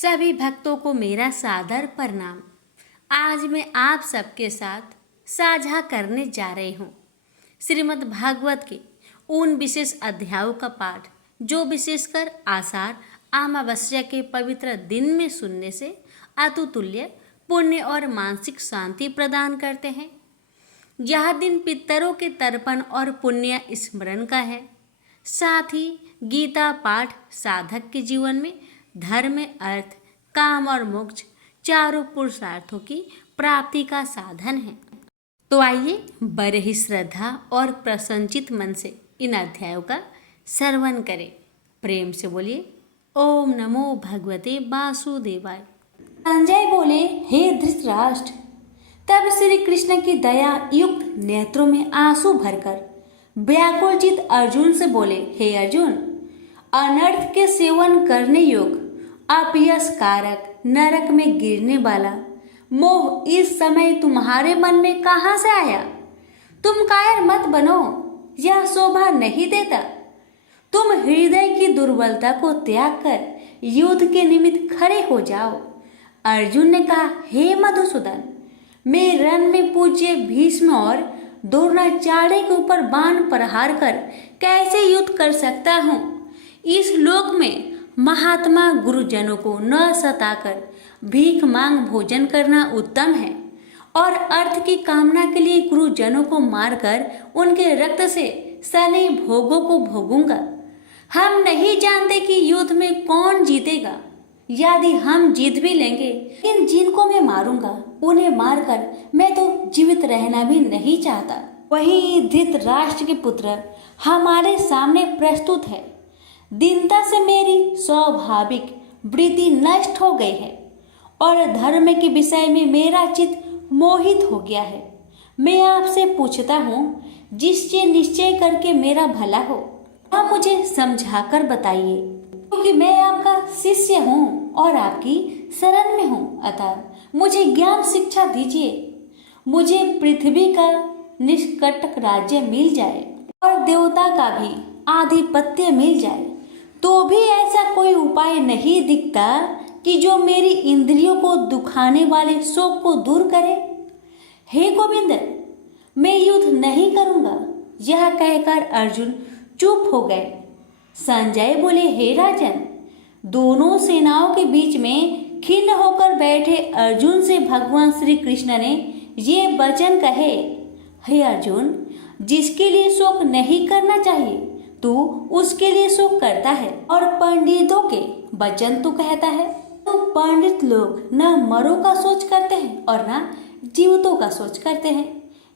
सभी भक्तों को मेरा सादर प्रणाम। आज मैं आप सबके साथ साझा करने जा रही हूँ श्रीमद् भागवत के उन विशेष अध्यायों का पाठ जो विशेषकर आषाढ़ अमावस्या के पवित्र दिन में सुनने से अतुल्य पुण्य और मानसिक शांति प्रदान करते हैं। यह दिन पितरों के तर्पण और पुण्य स्मरण का है। साथ ही गीता पाठ साधक के जीवन में धर्म, अर्थ, काम और मोक्ष चारों पुरुषार्थों की प्राप्ति का साधन है। तो आइए बड़े ही श्रद्धा और प्रसन्नचित मन से इन अध्यायों का श्रवण करें। प्रेम से बोलिए ओम नमो भगवते वासुदेवाय। संजय बोले, हे धृतराष्ट्र। तब श्री कृष्ण की दया युक्त नेत्रों में आंसू भरकर व्याकुलचित अर्जुन से बोले, हे अर्जुन, अनर्थ के सेवन करने योग्य अपयश कारक नरक में गिरने वाला मोह इस समय तुम्हारे मन में कहाँ से आया? तुम कायर मत बनो, यह शोभा नहीं देता। तुम हृदय की दुर्बलता को त्याग कर युद्ध के निमित्त खड़े हो जाओ। अर्जुन ने कहा, हे मधुसूदन, मैं रण में पूज्य भीष्म और द्रोणाचार्य के ऊपर बाण प्रहार कर कैसे युद्ध कर सकता हूँ? इस लोक में महात्मा गुरुजनों को न सताकर भीख मांग भोजन करना उत्तम है और अर्थ की कामना के लिए गुरुजनों को मारकर उनके रक्त से सने भोगों को भोगूंगा। हम नहीं जानते कि युद्ध में कौन जीतेगा। यदि हम जीत भी लेंगे, लेकिन जिनको मैं मारूंगा उन्हें मारकर मैं तो जीवित रहना भी नहीं चाहता। वही धृतराष्ट्र के पुत्र हमारे सामने प्रस्तुत है। दीनता से मेरी स्वाभाविक वृत्ति नष्ट हो गई है और धर्म के विषय में मेरा चित्त मोहित हो गया है। मैं आपसे पूछता हूँ, जिससे निश्चय करके मेरा भला हो, वह मुझे समझाकर बताइए, क्योंकि मैं आपका शिष्य हूँ और आपकी शरण में हूँ। अतः मुझे ज्ञान शिक्षा दीजिए। मुझे पृथ्वी का निष्कंटक राज्य मिल जाए और देवता का भी आधिपत्य मिल जाए, तो भी ऐसा कोई उपाय नहीं दिखता कि जो मेरी इंद्रियों को दुखाने वाले शोक को दूर करे। हे गोविंद, मैं युद्ध नहीं करूंगा। यह कहकर अर्जुन चुप हो गए। संजय बोले, हे राजन, दोनों सेनाओं के बीच में खिन्न होकर बैठे अर्जुन से भगवान श्री कृष्ण ने ये वचन कहे, हे अर्जुन, जिसके लिए शोक नहीं करना चाहिए तू उसके लिए शोक करता है और पंडितों के वचन तू कहता है। तो पंडित लोग न मरों का सोच करते हैं और न जीवितों का सोच करते हैं।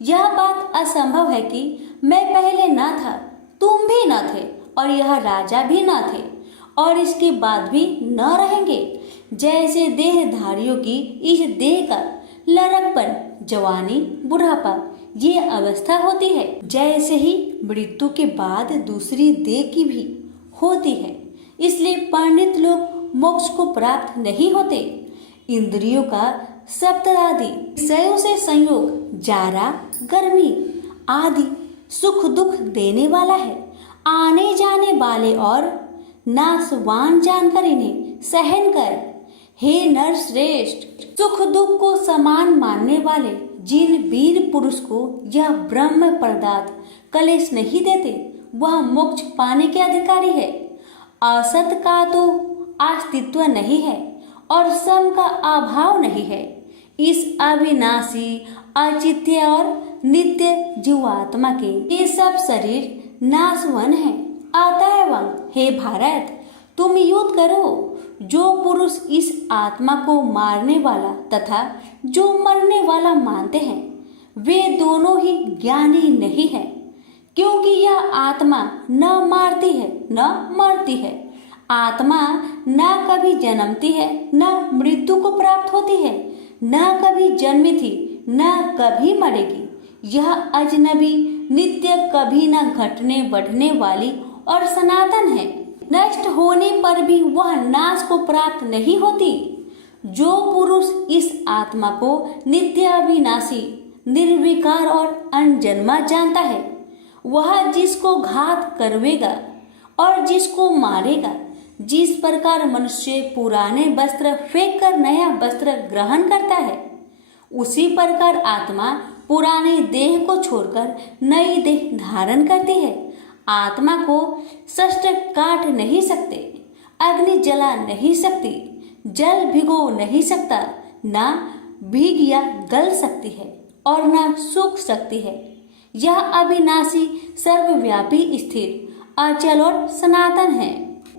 यह बात असंभव है कि मैं पहले न था, तुम भी न थे और यह राजा भी न थे और इसके बाद भी न रहेंगे। जैसे देहधारियों की इस देह का लड़कपन, जवानी, बुढ़ापा ये अवस्था होती है, जैसे ही मृत्यु के बाद दूसरी देह की भी होती है। इसलिए पंडित लोग मोक्ष को प्राप्त नहीं होते। इंद्रियों का सप्तरादि विषयों से संयोग जारा, गर्मी आदि सुख दुख देने वाला है। आने जाने वाले और नाशवान जानकर इन्हें सहन कर। हे नर श्रेष्ठ, सुख दुख को समान मानने वाले जिन वीर पुरुष को यह ब्रह्म पदार्थ कलेश नहीं देते, वह मोक्ष पाने के अधिकारी है। असत का तो अस्तित्व नहीं है और सम का अभाव नहीं है। इस अविनाशी, अचित्य और नित्य जीवात्मा के ये सब शरीर नाशवन है। अतएव हे भारत, तुम युद्ध करो। जो पुरुष इस आत्मा को मारने वाला तथा जो मरने वाला मानते हैं, वे दोनों ही ज्ञानी नहीं है, क्योंकि यह आत्मा न मारती है न मरती है। आत्मा न कभी जन्मती है न मृत्यु को प्राप्त होती है, न कभी जन्मी थी न कभी मरेगी। यह अजनबी, नित्य, कभी न घटने बढ़ने वाली और सनातन है। नष्ट होने पर भी वह नाश को प्राप्त नहीं होती। जो पुरुष इस आत्मा को नित्य, अविनाशी, निर्विकार और अनजन्मा जानता है, वह जिसको घात करवेगा और जिसको मारेगा, जिस प्रकार मनुष्य पुराने वस्त्र फेंक कर नया वस्त्र ग्रहण करता है, उसी प्रकार आत्मा पुराने देह को छोड़कर नई देह धारण करती है। आत्मा को शस्त्र काट नहीं सकते, अग्नि जला नहीं सकती, जल भिगो नहीं सकता, ना भीग या गल सकती है और ना सूख सकती है। यह अविनाशी, सर्वव्यापी, स्थिर, अचल और सनातन है।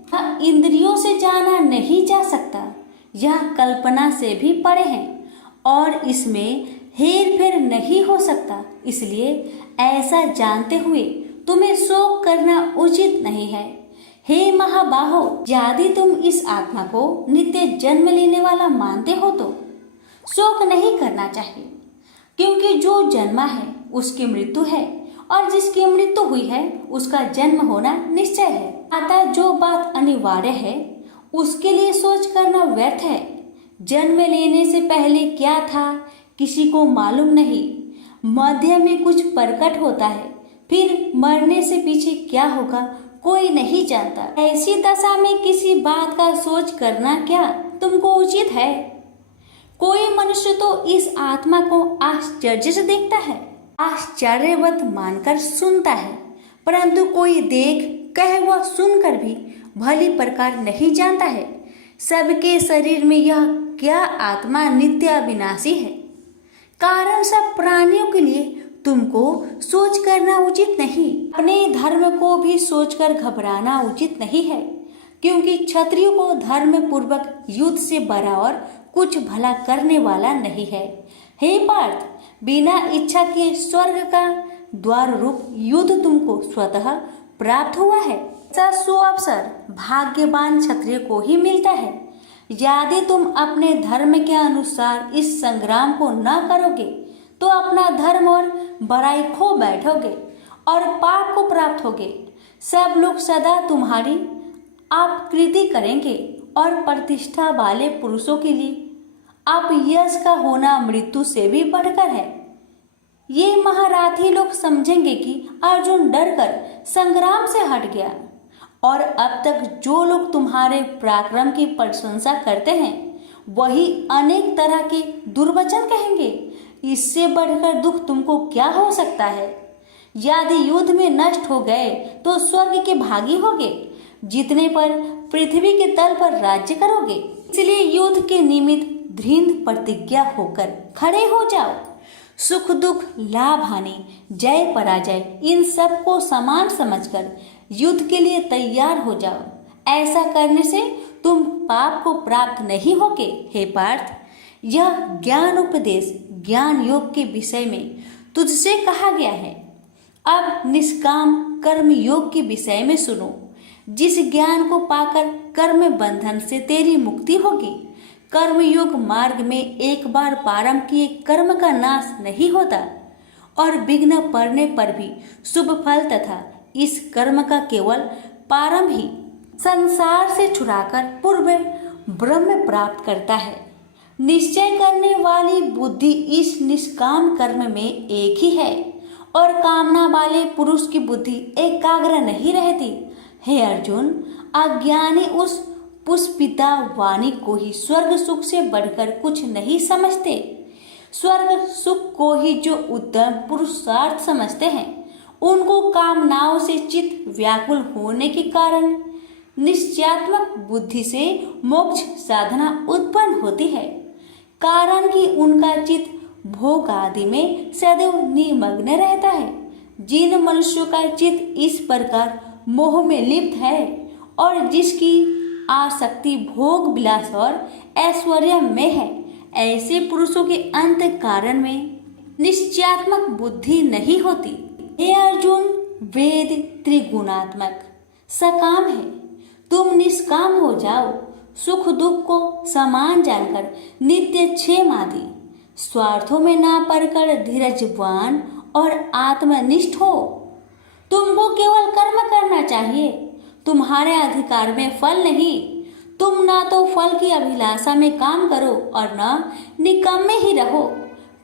यह इंद्रियों से जाना नहीं जा सकता, यह कल्पना से भी परे है और इसमें हेर फेर नहीं हो सकता। इसलिए ऐसा जानते हुए तुम्हें शोक करना उचित नहीं है। हे महाबाहो, यदि तुम इस आत्मा को नित्य जन्म लेने वाला मानते हो तो शोक नहीं करना चाहिए, क्योंकि जो जन्मा है उसकी मृत्यु है और जिसकी मृत्यु हुई है उसका जन्म होना निश्चय है। अतः जो बात अनिवार्य है उसके लिए सोच करना व्यर्थ है। जन्म लेने से पहले क्या था किसी को मालूम नहीं, मध्य में कुछ प्रकट होता है, फिर मरने से पीछे क्या होगा कोई नहीं जानता। ऐसी दशा में किसी बात का सोच करना क्या तुमको उचित है? कोई मनुष्य तो इस आत्मा को आश्चर्य से देखता है, आश्चर्यवत मानकर सुनता है, परंतु कोई देख कह व सुनकर भी भली प्रकार नहीं जानता है सबके शरीर में यह क्या आत्मा नित्य अविनाशी है। कारण सब प्राणियों के लिए तुमको सोच करना उचित नहीं। अपने धर्म को भी सोचकर घबराना उचित नहीं है, क्योंकि क्षत्रियो को धर्म पूर्वक युद्ध से बड़ा और कुछ भला करने वाला नहीं है। हे पार्थ, बिना इच्छा के स्वर्ग का द्वार रूप युद्ध तुमको स्वतः प्राप्त हुआ है। ऐसा सुअवसर भाग्यवान क्षत्रिय को ही मिलता है। यदि तुम अपने धर्म के अनुसार इस संग्राम को न करोगे तो अपना धर्म और बड़ाई खो बैठोगे और पाप को प्राप्त होगे। सब लोग सदा तुम्हारी अपकीर्ति करेंगे और प्रतिष्ठा वाले पुरुषों के लिए अपयश का होना मृत्यु से भी बढ़कर है। ये महारथी लोग समझेंगे कि अर्जुन डरकर संग्राम से हट गया, और अब तक जो लोग तुम्हारे पराक्रम की प्रशंसा करते हैं वही अनेक तरह के दुर्वचन कहेंगे। इससे बढ़कर दुख तुमको क्या हो सकता है? यदि युद्ध में नष्ट हो गए तो स्वर्ग के भागी होगे, जीतने पर पृथ्वी के तल पर राज्य करोगे। इसलिए युद्ध के निमित्त दृढ़ प्रतिज्ञा होकर खड़े हो जाओ। सुख दुख, लाभ हानि, जय पराजय, इन सब को समान समझकर युद्ध के लिए तैयार हो जाओ। ऐसा करने से तुम पाप को प्राप्त नहीं होगे। हे पार्थ, यह ज्ञान उपदेश ज्ञान योग के विषय में तुझसे कहा गया है। अब निष्काम कर्म योग के विषय में सुनो। जिस ज्ञान को पाकर कर्म बंधन से तेरी मुक्ति होगी। कर्म योग मार्ग में एक बार प्रारंभ किए कर्म का नाश नहीं होता और विघ्न पड़ने पर भी शुभ फल तथा इस कर्म का केवल प्रारंभ ही संसार से छुड़ाकर पूर्व ब्रह्म प्राप्त करता है। निश्चय करने वाली बुद्धि इस निष्काम कर्म में एक ही है और कामना वाले पुरुष की बुद्धि एकाग्र नहीं रहती। हे अर्जुन, अज्ञानी उस पुष्पिता वाणी को ही स्वर्ग सुख से बढ़कर कुछ नहीं समझते। स्वर्ग सुख को ही जो उत्तम पुरुषार्थ समझते हैं, उनको कामनाओं से चित्त व्याकुल होने के कारण निश्चयात्मक बुद्धि से मोक्ष साधना उत्पन्न होती है। कारण कि उनका चित्त भोग आदि में सदैव निमग्न रहता है। जिन मनुष्यों का चित्त इस प्रकार मोह में लिप्त है और जिसकी आसक्ति भोग विलास और ऐश्वर्य में है, ऐसे पुरुषों के अंत कारण में निश्चयात्मक बुद्धि नहीं होती। हे अर्जुन, वेद त्रिगुणात्मक सकाम है, तुम निष्काम हो जाओ। सुख दुख को समान जानकर नित्य क्षेम आदि स्वार्थों में ना पड़कर धीरजवान और आत्मनिष्ठ हो। तुमको केवल कर्म करना चाहिए, तुम्हारे अधिकार में फल नहीं। तुम ना तो फल की अभिलाषा में काम करो और न निकम्मे ही रहो।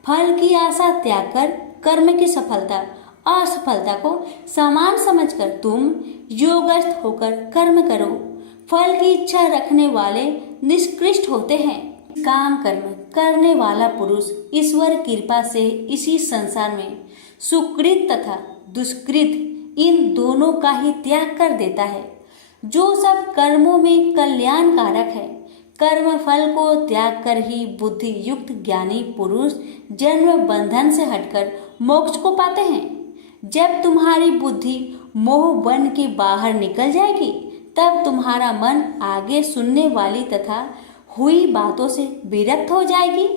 फल की आशा त्याग कर कर्म की सफलता असफलता को समान समझकर तुम योगस्थ होकर कर्म करो। फल की इच्छा रखने वाले निष्कृष्ट होते हैं। काम कर्म करने वाला पुरुष ईश्वर कृपा से इसी संसार में सुकृत तथा दुष्कृत इन दोनों का ही त्याग कर देता है। जो सब कर्मों में कल्याणकारक है, कर्म फल को त्याग कर ही बुद्धि युक्त ज्ञानी पुरुष जन्म बंधन से हटकर मोक्ष को पाते हैं। जब तुम्हारी बुद्धि मोह बन के बाहर निकल जाएगी, तब तुम्हारा मन आगे सुनने वाली तथा हुई बातों से विरक्त हो जाएगी।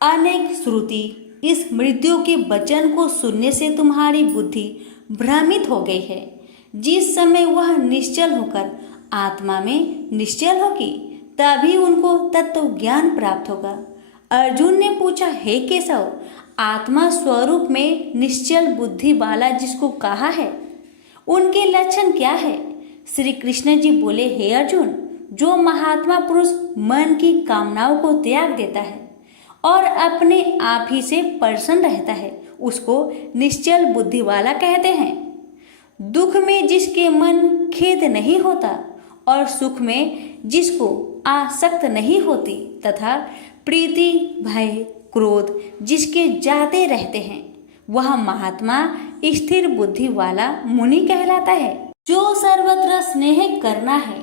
अनेक श्रुति इस मृत्यु के वचन को सुनने से तुम्हारी बुद्धि भ्रमित हो गई है। जिस समय वह निश्चल होकर आत्मा में निश्चल होगी, तभी उनको तत्व ज्ञान प्राप्त होगा। अर्जुन ने पूछा, हे केशव, आत्मा स्वरूप में निश्चल बुद्धि वाला जिसको कहा है, उनके लक्षण क्या है? श्री कृष्ण जी बोले, हे अर्जुन, जो महात्मा पुरुष मन की कामनाओं को त्याग देता है और अपने आप ही से प्रसन्न रहता है, उसको निश्चल बुद्धि वाला कहते हैं। दुख में जिसके मन खेद नहीं होता और सुख में जिसको आसक्त नहीं होती तथा प्रीति भय क्रोध जिसके जाते रहते हैं, वह महात्मा स्थिर बुद्धि वाला मुनि कहलाता है। जो सर्वत्र स्नेह करना है,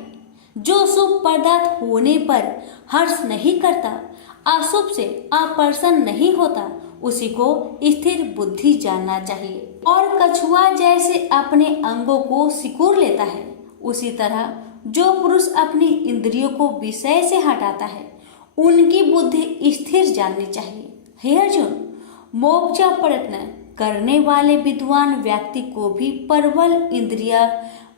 जो शुभ पदार्थ होने पर हर्ष नहीं करता, अशुभ से अप्रसन्न नहीं होता, उसी को स्थिर बुद्धि जानना चाहिए। और कछुआ जैसे अपने अंगों को सिकोड़ लेता है, उसी तरह जो पुरुष अपनी इंद्रियों को विषय से हटाता है, उनकी बुद्धि स्थिर जाननी चाहिए। हे अर्जुन, मोक्ष प्रयत्न करने वाले विद्वान व्यक्ति को भी प्रबल इंद्रिया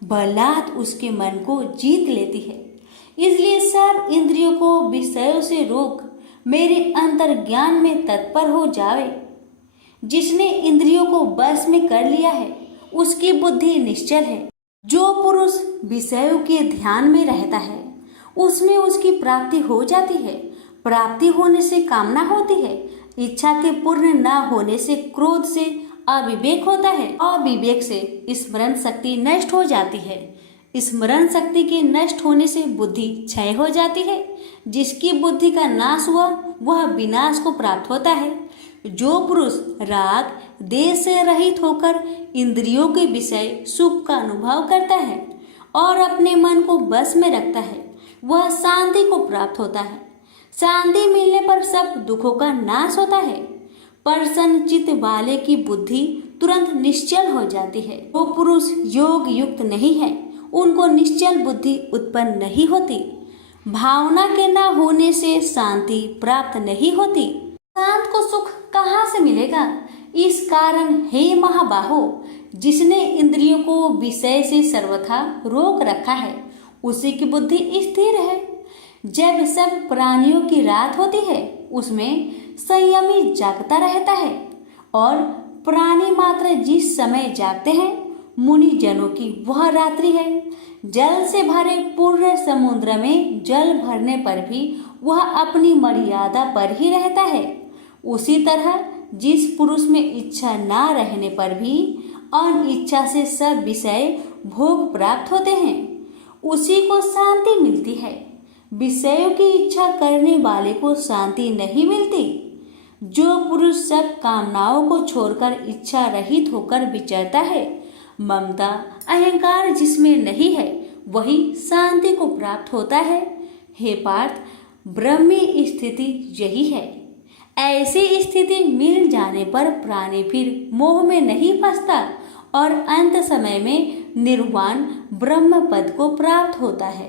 बलात् उसके मन को जीत लेती है। इसलिए सब इंद्रियों को विषयों से रोक मेरे अंतर्ज्ञान में तत्पर हो जावे। जिसने इंद्रियों को बस में कर लिया है, उसकी बुद्धि निश्चल है। जो पुरुष विषयों के ध्यान में रहता है, उसमें उसकी प्राप्ति हो जाती है। प्राप्ति होने से कामना होती है, इच्छा के पूर्ण न होने से क्रोध से अविवेक होता है, अविवेक से स्मरण शक्ति नष्ट हो जाती है, स्मरण शक्ति के नष्ट होने से बुद्धि क्षय हो जाती है। जिसकी बुद्धि का नाश हुआ, वह विनाश को प्राप्त होता है। जो पुरुष राग देश से रहित होकर इंद्रियों के विषय सुख का अनुभव करता है और अपने मन को बस में रखता है, वह शांति को प्राप्त होता है। शांति मिलने पर सब दुखों का नाश होता है। प्रसन्न चित्त वाले की बुद्धि तुरंत निश्चल हो जाती है। जो पुरुष योग युक्त नहीं है, उनको निश्चल बुद्धि उत्पन्न नहीं होती। भावना के न होने से शांति प्राप्त नहीं होती। शांत को सुख कहाँ से मिलेगा? इस कारण हे महाबाहो, जिसने इंद्रियों को विषय से सर्वथा रोक रखा है, उसी की बुद्धि स्थिर है। जब सब प्राणियों की रात होती है, उसमें संयमी जागता रहता है और प्राणी मात्र जिस समय जागते हैं, मुनि जनों की वह रात्रि है। जल से भरे पूर्ण समुद्र में जल भरने पर भी वह अपनी मर्यादा पर ही रहता है। उसी तरह जिस पुरुष में इच्छा ना रहने पर भी अनिच्छा से सब विषय भोग प्राप्त होते हैं, उसी को शांति मिलती है। विषयों की इच्छा करने वाले को शांति नहीं मिलती। जो पुरुष सब कामनाओं को छोड़कर इच्छा रहित होकर विचरता है, ममता अहंकार जिसमें नहीं है, वही शांति को प्राप्त होता है। हे पार्थ, ब्रह्मी स्थिति यही है। ऐसी स्थिति मिल जाने पर प्राणी फिर मोह में नहीं फंसता और अंत समय में निर्वाण ब्रह्म पद को प्राप्त होता है।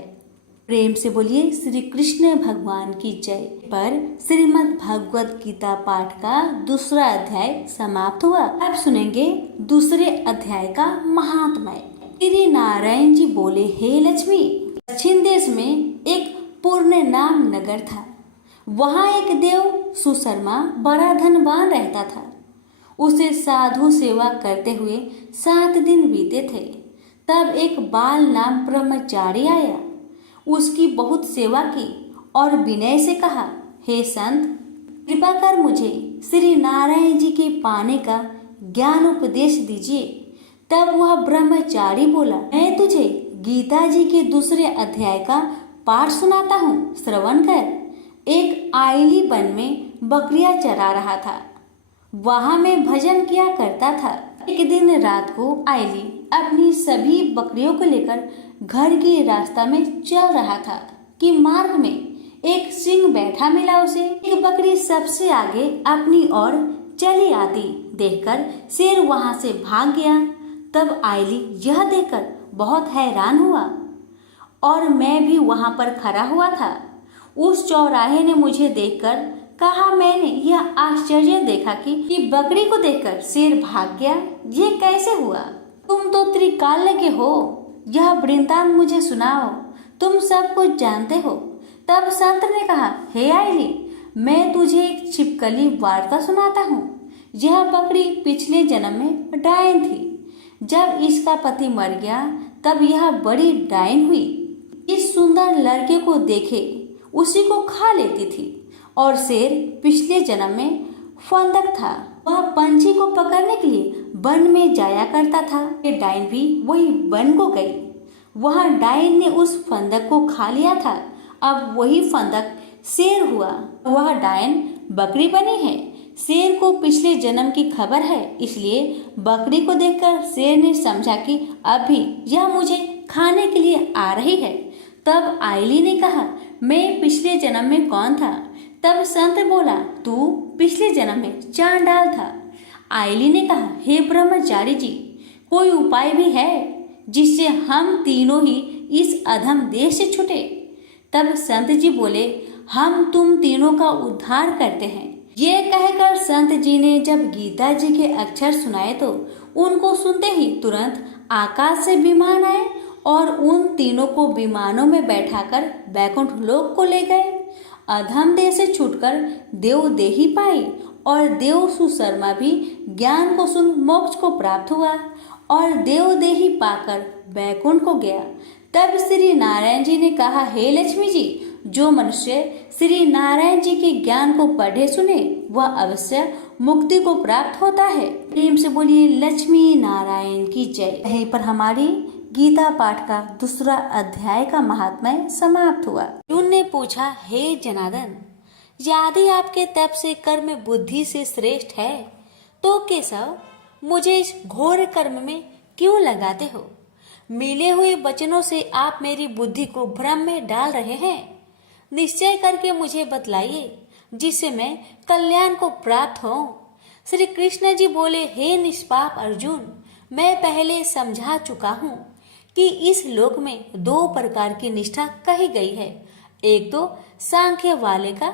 प्रेम से बोलिए श्री कृष्ण भगवान की जय। पर श्रीमद् भगवत गीता पाठ का दूसरा अध्याय समाप्त हुआ। अब सुनेंगे दूसरे अध्याय का महात्म्य। श्री नारायण जी बोले, हे लक्ष्मी, दक्षिण देश में एक पूर्ण नाम नगर था। वहाँ एक देव सुशर्मा बड़ा धनवान रहता था। उसे साधु सेवा करते हुए 7 दिन बीते थे। तब एक बाल नाम ब्रह्मचारी आया। उसकी बहुत सेवा की और विनय से कहा, हे संत, कृपा कर मुझे श्री नारायण जी के पाने का ज्ञान उपदेश दीजिए। तब वह ब्रह्मचारी बोला, मैं तुझे गीता जी के दूसरे अध्याय का पाठ सुनाता हूँ, श्रवण कर। एक आइली वन में बकरियां चरा रहा था। वहां मैं भजन किया करता था। एक दिन रात को आइली अपनी सभी बकरियों को लेकर घर के रास्ता में चल रहा था कि मार्ग में एक सिंह बैठा मिला उसे। एक बकरी सबसे आगे अपनी ओर चली आती देखकर शेर वहां से भाग गया। तब आइली यह देखकर बहुत हैरान हुआ और मैं भी वहां पर खड़ा हुआ था। उस चौराहे ने मुझे देखकर कहा, मैंने यह आश्चर्य देखा कि बकरी को देखकर शेर भाग गया। ये कैसे हुआ? तुम तो त्रिकाल के हो, यह वृत्तांत मुझे सुनाओ, तुम सब कुछ जानते हो। तब संत ने कहा, हे आइली, मैं तुझे एक छिपकली वार्ता सुनाता हूँ। यह बकरी पिछले जन्म में डायन थी। जब इसका पति मर गया तब यह बड़ी डायन हुई। इस सुंदर लड़के को देखे उसी को खा लेती थी। और शेर पिछले जन्म में फंदक था। वह पंछी को पकड़ने के लिए वन में जाया करता था। ये डायन भी वही वन को गई। वह डायन ने उस फंदक को खा लिया था। अब वही फंदक शेर हुआ। वह डायन बकरी बनी है। शेर को पिछले जन्म की खबर है, इसलिए बकरी को देखकर शेर ने समझा कि अभी यह मुझे खाने के लिए आ रही है। तब आइली ने कहा, मैं पिछले जन्म में कौन था? तब संत बोला, तू पिछले जन्म में चांडाल था। आइली ने कहा, हे ब्रह्मचारी जी, कोई उपाय भी है जिससे हम तीनों ही इस अधम देश से छूटे? तब संत जी बोले, हम तुम तीनों का उद्धार करते हैं। ये कहकर संत जी ने जब गीता जी के अक्षर सुनाए तो उनको सुनते ही तुरंत आकाश से विमान आए और उन तीनों को विमानों में बैठाकर बैकुंठ लोक को ले गए। अधम देह से छूटकर देव देही पाई और देव सुशर्मा भी ज्ञान को सुन मोक्ष को प्राप्त हुआ और देव देही पाकर बैकुंठ को गया। तब श्री नारायण जी ने कहा, हे लक्ष्मी जी, जो मनुष्य श्री नारायण जी के ज्ञान को पढ़े सुने वह अवश्य मुक्ति को प्राप्त होता है। प्रेम से बोलिए लक्ष्मी नारायण की जय। यहीं पर हमारी गीता पाठ का दूसरा अध्याय का महात्म्य समाप्त हुआ। अर्जुन ने पूछा, हे जनार्दन, यदि आपके तप से कर्म बुद्धि से श्रेष्ठ है तो केशव मुझे इस घोर कर्म में क्यों लगाते हो? मिले हुए वचनों से आप मेरी बुद्धि को भ्रम में डाल रहे हैं। निश्चय करके मुझे बतलाइए जिससे मैं कल्याण को प्राप्त हो। श्री कृष्ण जी बोले, हे निष्पाप अर्जुन, मैं पहले समझा चुका हूँ कि इस लोक में दो प्रकार की निष्ठा कही गई है। एक तो सांख्य वाले का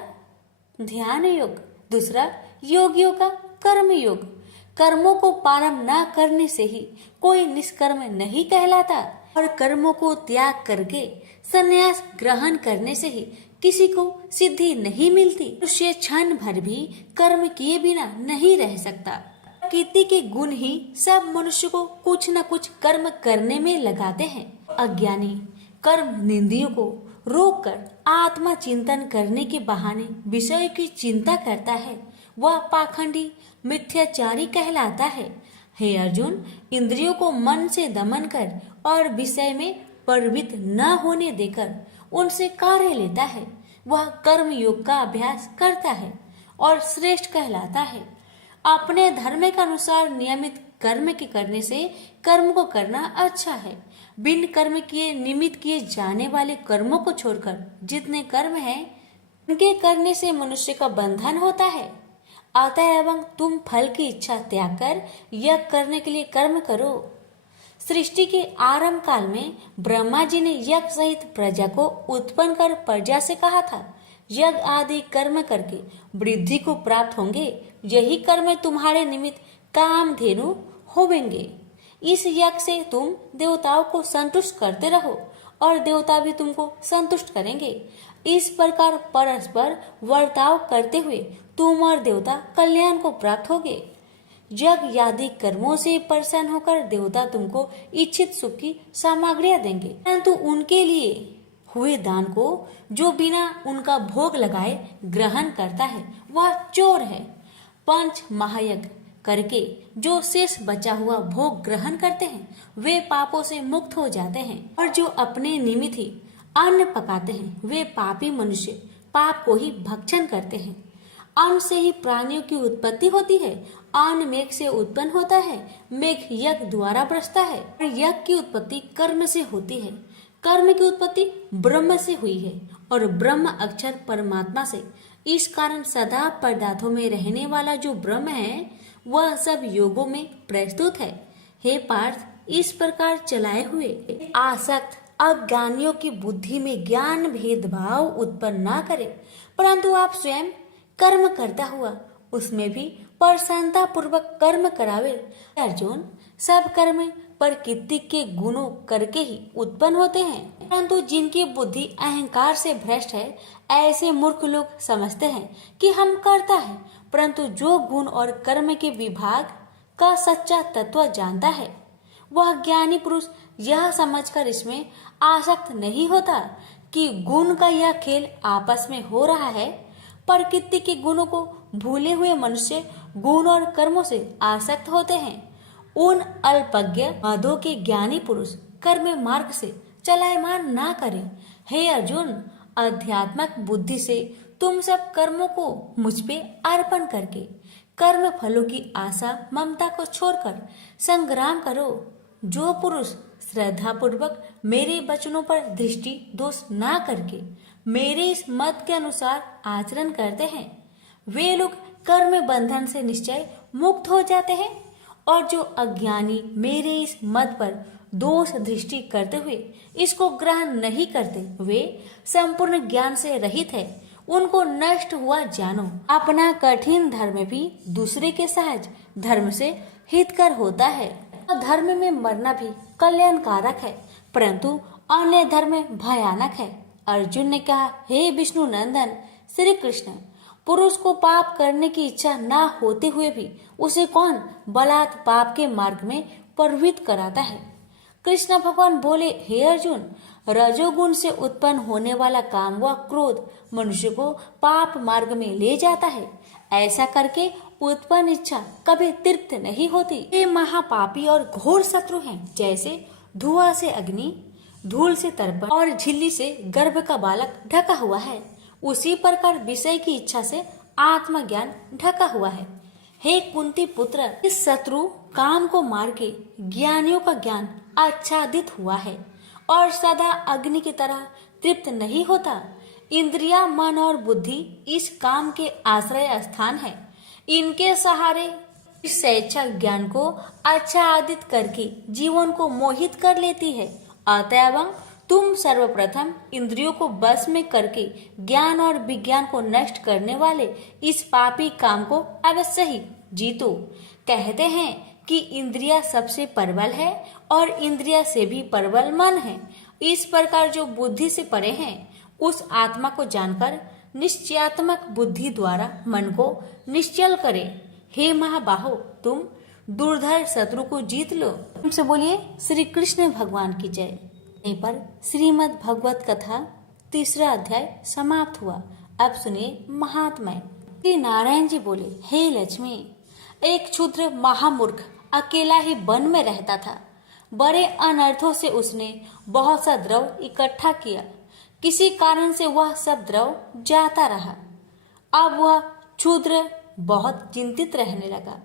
ध्यान योग, दूसरा योगियों का कर्म योग। कर्मों को पालन न करने से ही कोई निष्कर्म नहीं कहलाता और कर्मों को त्याग करके संन्यास ग्रहण करने से ही किसी को सिद्धि नहीं मिलती। मनुष्य क्षण भर भी कर्म किए बिना नहीं रह सकता। प्रकृति के गुण ही सब मनुष्य को कुछ न कुछ कर्म करने में लगाते हैं। अज्ञानी कर्म निंदियों को रोक कर आत्मा चिंतन करने के बहाने विषय की चिंता करता है, वह पाखंडी मिथ्याचारी कहलाता है। हे अर्जुन, इंद्रियों को मन से दमन कर और विषय में प्रवृत्त न होने देकर उनसे कार्य लेता है, वह कर्म योग का अभ्यास करता है और श्रेष्ठ कहलाता है। अपने धर्म के अनुसार नियमित कर्म के करने से कर्म को करना अच्छा है। बिन कर्म किए निमित्त किए जाने वाले कर्मों को छोड़कर जितने कर्म हैं उनके करने से मनुष्य का बंधन होता है। अतएव तुम फल की इच्छा त्याग कर यज्ञ करने के लिए कर्म करो। सृष्टि के आरंभ काल में ब्रह्मा जी ने यज्ञ सहित प्रजा को उत्पन्न कर प्रजा से कहा था, यज्ञ आदि कर्म करके वृद्धि को प्राप्त होंगे। यही कर्म तुम्हारे निमित्त कामधेनु होवेंगे। इस यज्ञ से तुम देवताओं को संतुष्ट करते रहो और देवता भी तुमको संतुष्ट करेंगे। इस प्रकार परस्पर वर्ताव करते हुए तुम और देवता कल्याण को प्राप्त होगे। यज्ञ आदि कर्मों से प्रसन्न होकर देवता तुमको इच्छित सुख की सामग्रियां देंगे, परंतु उनके लिए हुए दान को जो बिना उनका भोग लगाए ग्रहण करता है वह चोर है। पंच महायज्ञ करके जो शेष बचा हुआ भोग ग्रहण करते हैं वे पापों से मुक्त हो जाते हैं, और जो अपने निमित्त ही अन्न पकाते हैं वे पापी मनुष्य पाप को ही भक्षण करते हैं। अन्न से ही प्राणियों की उत्पत्ति होती है। अन्न मेघ से उत्पन्न होता है, मेघ यज्ञ द्वारा बरसता है, और यज्ञ की उत्पत्ति कर्म से होती है। कर्म की उत्पत्ति ब्रह्म से हुई है, और ब्रह्म अक्षर परमात्मा से। इस कारण सदा पदार्थों में रहने वाला जो ब्रह्म है वह सब योगों में प्रस्तुत है। हे पार्थ, इस प्रकार चलाए हुए आसक्त अज्ञानियों की बुद्धि में ज्ञान भेदभाव उत्पन्न न करे, परंतु आप स्वयं कर्म करता हुआ उसमें भी प्रसन्नता पूर्वक कर्म करावे। अर्जुन, सब कर्म प्रकृति के गुणों करके ही उत्पन्न होते हैं, परंतु जिनकी बुद्धि अहंकार से भ्रष्ट है ऐसे मूर्ख लोग समझते हैं कि हम करता है, परंतु जो गुण और कर्म के विभाग का सच्चा तत्व जानता है वह ज्ञानी पुरुष यह समझकर इसमें आसक्त नहीं होता कि गुण का यह खेल आपस में हो रहा है। प्रकृति के गुणों को भूले हुए मनुष्य गुण और कर्मों से आसक्त होते हैं। उन अल्पज्ञ मदों के ज्ञानी पुरुष कर्म मार्ग से चलायमान ना करें। हे अर्जुन, अध्यात्मक बुद्धि से तुम सब कर्मों को मुझ पे अर्पण करके कर्म फलों की आशा ममता को छोड़कर संग्राम करो। जो पुरुष श्रद्धा पूर्वक मेरे वचनों पर दृष्टि दोष ना करके मेरे इस मत के अनुसार आचरण करते हैं वे लोग कर्म बंधन से निश्चय मुक्त हो जाते हैं, और जो अज्ञानी मेरे इस मत पर दोष दृष्टि करते हुए इसको ग्रहण नहीं करते वे संपूर्ण ज्ञान से रहित है। उनको नष्ट हुआ जानो। अपना कठिन धर्म भी दूसरे के सहज धर्म से हितकर होता है। धर्म में मरना भी कल्याणकारक है, परंतु अन्य धर्म भयानक है। अर्जुन ने कहा, हे विष्णु नंदन श्री कृष्ण, पुरुष को पाप करने की इच्छा ना होते हुए भी उसे कौन बलात् पाप के मार्ग में प्रवृत्त कराता है। कृष्ण भगवान बोले, हे अर्जुन, रजोगुण से उत्पन्न होने वाला काम व क्रोध मनुष्य को पाप मार्ग में ले जाता है। ऐसा करके उत्पन्न इच्छा कभी तृप्त नहीं होती। ये महापापी और घोर शत्रु हैं। जैसे धुआं से अग्नि, धूल से तर्पण और झिल्ली से गर्भ का बालक ढका हुआ है, उसी प्रकार विषय की इच्छा से आत्मज्ञान ढका हुआ है। हे कुंती पुत्र, इस शत्रु काम को मार के ज्ञानियों का ज्ञान आच्छादित हुआ है और सदा अग्नि की तरह तृप्त नहीं होता। इंद्रिया, मन और बुद्धि इस काम के आश्रय स्थान है। इनके सहारे इस स्वेच्छा ज्ञान को आच्छादित करके जीवन को मोहित कर लेती है। अतएव तुम सर्वप्रथम इंद्रियों को बस में करके ज्ञान और विज्ञान को नष्ट करने वाले इस पापी काम को अवश्य ही जीतो। कहते हैं कि इंद्रिया सबसे प्रबल है और इंद्रिया से भी प्रबल मन है। इस प्रकार जो बुद्धि से परे हैं उस आत्मा को जानकर निश्चयात्मक बुद्धि द्वारा मन को निश्चल करे। हे महाबाहो, तुम दुर्धर शत्रु को जीत लो। तुमसे बोलिए श्री कृष्ण भगवान की जय। यहीं पर श्रीमद् भगवत कथा 3रा अध्याय समाप्त हुआ। अब सुनिए महात्म्य। श्री नारायण जी बोले, हे लक्ष्मी, एक क्षुद्र महामूर्ख अकेला ही वन में रहता था। बड़े अनर्थों से उसने बहुत सा द्रव इकट्ठा किया। किसी कारण से वह सब द्रव जाता रहा। अब वह क्षुद्र बहुत चिंतित रहने लगा।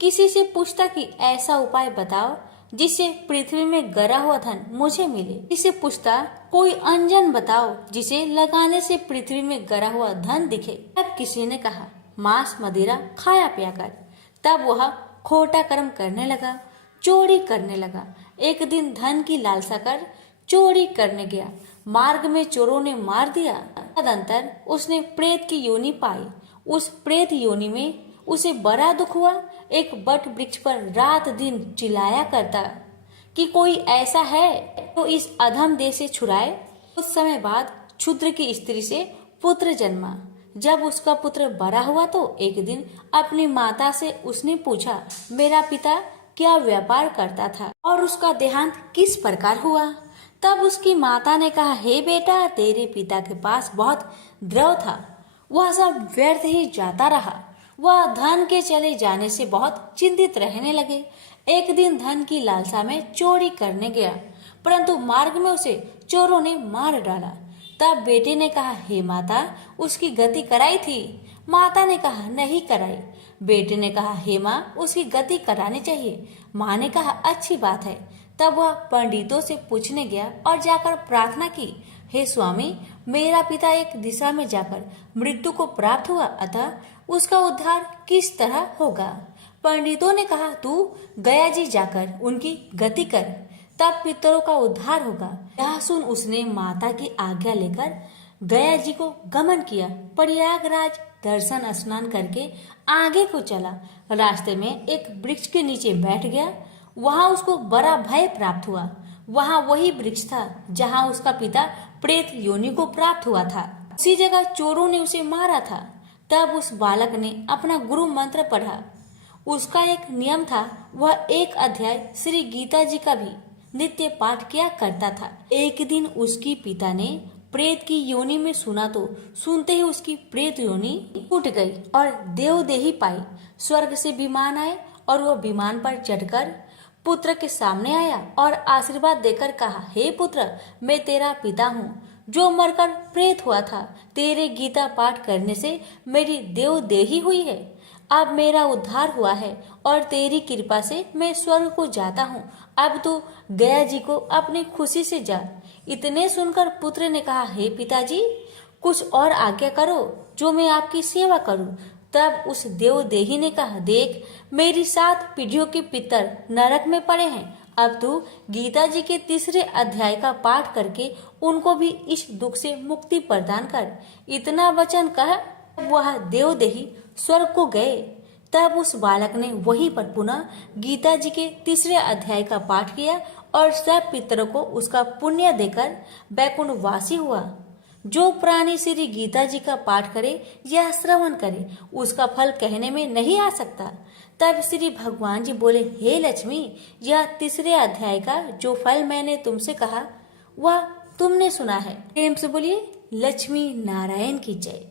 किसी से पूछता कि ऐसा उपाय बताओ जिससे पृथ्वी में गरा हुआ धन मुझे मिले। किसी पूछता कोई अंजन बताओ जिसे लगाने से पृथ्वी में गरा हुआ धन दिखे। तब किसी ने कहा मांस मदिरा खाया पिया कर। तब वह खोटा कर्म करने लगा, चोरी करने लगा। एक दिन धन की लालसा कर चोरी करने गया। मार्ग में चोरों ने मार दिया। तदंतर उसने प्रेत की योनि पाई। उस प्रेत योनि में उसे बड़ा दुख हुआ। एक बट वृक्ष पर रात दिन चिल्लाया करता कि कोई ऐसा है तो इस अधम देह से छुड़ाए। कुछ समय बाद क्षुद्र की स्त्री से पुत्र जन्मा। जब उसका पुत्र बड़ा हुआ तो एक दिन अपनी माता से उसने पूछा, मेरा पिता क्या व्यापार करता था और उसका देहांत किस प्रकार हुआ। तब उसकी माता ने कहा, हे बेटा, तेरे पिता के पास बहुत द्रव था, वह सब व्यर्थ ही जाता रहा। वह धन के चले जाने से बहुत चिंतित रहने लगे। एक दिन धन की लालसा में चोरी करने गया, परंतु मार्ग में उसे चोरों ने मार डाला। तब बेटे ने कहा, हे माता, उसकी गति कराई थी? माता ने कहा, नहीं कराई। बेटे ने कहा, हे माँ, उसकी गति करानी चाहिए। माँ ने कहा, अच्छी बात है। तब वह पंडितों से पूछने गया और जाकर प्रार्थना की, हे स्वामी, मेरा पिता एक दिशा में जाकर मृत्यु को प्राप्त हुआ, अतः उसका उद्धार किस तरह होगा? पंडितों ने कहा, तू गया जी जाकर उनकी गति कर, तब पितरों का उद्धार होगा। यह सुन उसने माता की आज्ञा लेकर गया जी को गमन किया। प्रयागराज दर्शन स्नान करके आगे को चला। रास्ते में एक वृक्ष के नीचे बैठ गया। वहां उसको बड़ा भय प्राप्त हुआ। वहां वही वृक्ष था जहां उसका पिता प्रेत योनि को प्राप्त हुआ था। उसी जगह चोरों ने उसे मारा था। तब उस बालक ने अपना गुरु मंत्र पढ़ा। उसका एक नियम था, वह एक अध्याय श्री गीता जी का भी नित्य पाठ किया करता था। एक दिन उसकी पिता ने प्रेत की योनि में सुना तो सुनते ही उसकी प्रेत योनि फूट गई और देवदेही पाई। स्वर्ग से विमान आए और वह विमान पर चढ़कर पुत्र के सामने आया और आशीर्वाद देकर कहा, हे पुत्र, मैं तेरा पिता हूँ जो मरकर प्रेत हुआ था। तेरे गीता पाठ करने से मेरी देवदेही हुई है। अब मेरा उद्धार हुआ है और तेरी कृपा से मैं स्वर्ग को जाता हूँ। अब तो गया जी को अपनी खुशी से जा। इतने सुनकर पुत्र ने कहा, हे पिताजी, कुछ और आज्ञा करो जो मैं आपकी सेवा करूं। तब उस देवदेही ने कहा, देख, मेरी 7 पीढ़ियों के पितर नरक में पड़े हैं। अब तू गीता जी के 3रे अध्याय का पाठ करके उनको भी इस दुख से मुक्ति प्रदान कर। इतना वचन कह वह देवदेही स्वर्ग को गए। तब उस बालक ने वहीं पर पुनः गीता जी के 3रे अध्याय का पाठ किया और सब पितरों को उसका पुण्य देकर वैकुंठवासी हुआ। जो प्राणी श्री गीता जी का पाठ करे या श्रवण करे, उसका फल कहने में नहीं आ सकता। तब श्री भगवान जी बोले, हे लक्ष्मी, यह 3रे अध्याय का जो फल मैंने तुमसे कहा वह तुमने सुना है। प्रेम से बोलिए, लक्ष्मी नारायण की जय।